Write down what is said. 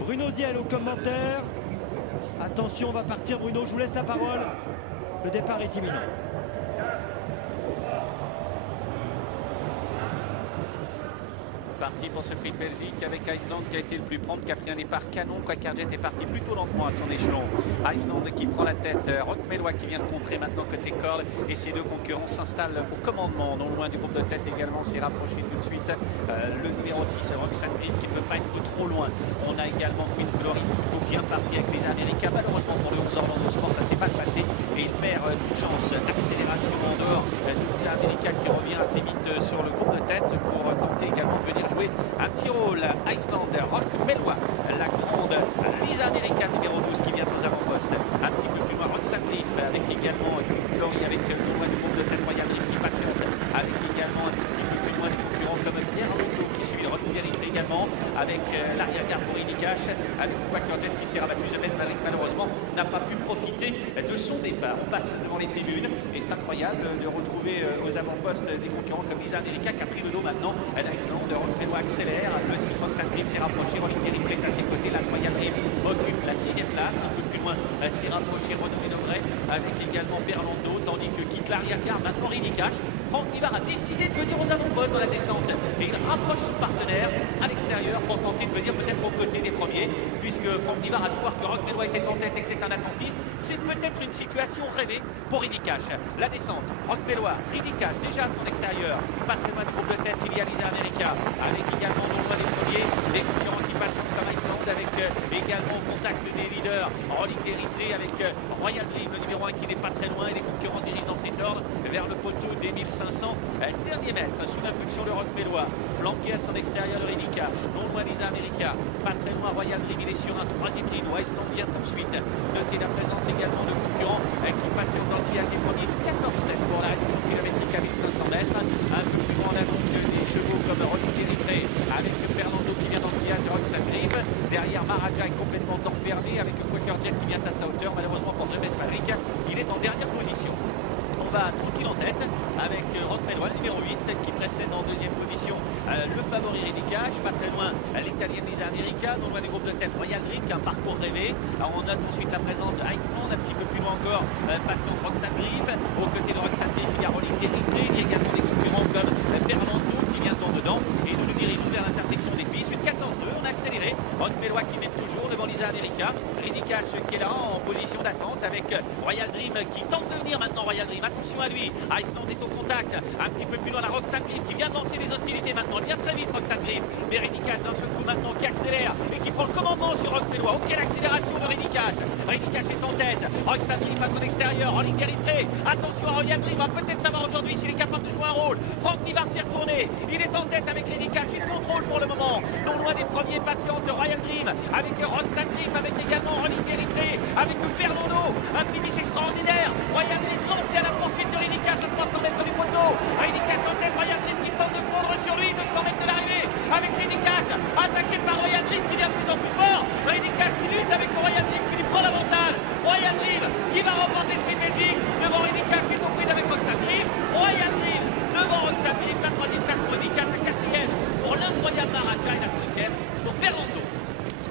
Bruno Diel au commentaire. Attention, on va partir Bruno, je vous laisse la parole. Le départ est imminent. Parti pour ce prix de Belgique avec Iceland qui a été le plus prompt, qui a pris un départ canon. Quakerjet est parti plutôt lentement à son échelon. Iceland qui prend la tête, Rock Mélois qui vient de contrer maintenant côté corde, et ces deux concurrents s'installent au commandement. Non loin du groupe de tête également, s'est rapproché tout de suite le numéro 6, Roxanne Griff, qui ne peut pas être trop loin. On a également Queen's Glory plutôt bien parti avec les Américains. Malheureusement pour le 11 Orlando Sport, ça s'est mal passé et il perd toute chance. Accélération en dehors des Américains qui revient assez vite sur le groupe de tête pour tenter également de venir jouer un petit rôle. Iceland, Rock Mélois, la grande Lisa America numéro 12 qui vient aux avant-postes. Un petit peu plus loin, Roxanne Griff avec également Queen's Glory avec le loin du groupe de tête Royal Dream qui patiente. Avec également un petit peu plus loin des concurrents comme Pierre Loto qui suit le retour également avec l'arrière-garde pour Indy Cash, avec Quakerjet qui s'est rabattu. Zemes malheureusement n'a pas pu profiter de son départ. On passe devant les tribunes et c'est incroyable de retrouver aux avant-postes des concurrents comme Lisa America qui a pris le dos maintenant. Iceland, Rock Mélois accélère, le 6 Roxanne Griff s'est rapproché, Rolling Derrick est à ses côtés, Las Royal Dream occupe la 6e place, un peu plus loin s'est rapproché Renaud Vinogret avec également Berlando, tandis que quitte l'arrière-garde maintenant Indy Cash. Franck Nivard a décidé de venir aux avant-postes dans la descente et il rapproche son partenaire à l'extérieur pour tenter de venir peut-être aux côtés des premiers, puisque Franck Nivard a dû voir que Rock Mélois était en tête et que c'est un attentiste. C'est peut-être une situation rêvée pour Indy Cash. La descente, Rock Mélois, Indy Cash déjà à son extérieur, pas très loin de groupe de tête, il y a Lisa America avec également non loin des premiers, des concurrents qui passent comme Iceland avec également au contact des leaders, Rolling d'Érythrée avec Royal Dream, le numéro 1 qui n'est pas très loin, et les concurrents se dirigent dans cet ordre vers le poteau des 1500 derniers mètres sous l'impulsion de Rock Mélois, flanqué à son extérieur de Indy Cash, non loin Lisa America, pas très loin Royal Dream, il est sur un 3e rideau. Iceland vient ensuite. Notez la présence également de concurrents qui passent dans le sillage des premiers. 14-7 pour la réduction kilométrique à 1500 mètres. Un peu plus loin, on a donc des chevaux comme Rolling d'Érythrée avec Fernando qui vient dans le sillage de Roxanne Griff. Derrière, Maraja est complètement enfermé avec Quakerjet qui vient à sa hauteur. Malheureusement pour Zemes Maverick, il est en dernière position. On va tranquille en tête avec Rock Mélois, le numéro 8, qui précède en 2e position le favori Indy Cash. Pas très loin l'italienne Lisa America, non loin du groupe de tête Royal Dream, qui a un parcours rêvé. Alors on note ensuite la présence de Iceland, un petit peu plus loin encore, passant de Roxanne Griff. Aux côtés de Roxanne Griff, il y a Rolling d'Érythrée, il y a également des concurrents comme Fernando qui vient en dedans. Et nous nous dirigeons vers l'intersection des pistes. Une 14-2, on a accéléré. Rock Mélois qui mène toujours devant Lisa America. Indy Cash qui est là en position d'attente avec Royal Dream qui tente de venir maintenant. Royal Dream, attention à lui. Iceland est au contact. Un petit peu plus loin, la Roxanne Griff qui vient de lancer les hostilités maintenant. Elle vient très vite, Roxanne Griff. Mais Indy Cash d'un seul coup maintenant qui accélère et qui prend le commandement sur Rock Mélois. Oh, quelle accélération de Indy Cash. Indy Cash est en tête. Roxanne Griff à son extérieur. Rolling d'Érythrée. Attention à Royal Dream. On va peut-être savoir aujourd'hui s'il est capable de jouer un rôle. Franck Nivard s'est retourné. Il est en tête avec Indy Cash. Il contrôle pour le moment. Non loin des premiers patients de Royal Dream avec Roxanne Griff, avec également Rolling d'Érythrée, avec Berlando. Un finish extraordinaire. Royal Dream lancé à la poursuite de Indy Cash à 300 mètres du poteau. Indy Cash en tête. Royal Dream qui tente de fondre sur lui. 200 mètres de l'arrivée avec Indy Cash attaqué par Royal Dream qui vient de plus en plus fort. Indy Cash qui lutte avec Royal Dream qui lui prend l'avantage. Royal Dream qui va remporter ce prix de Belgique devant Indy Cash qui est au prix avec Roxanne Griff. Royal Dream devant Roxanne Griff, la 3e place pour Indy Cash, la 4e pour l'incroyable Maraja.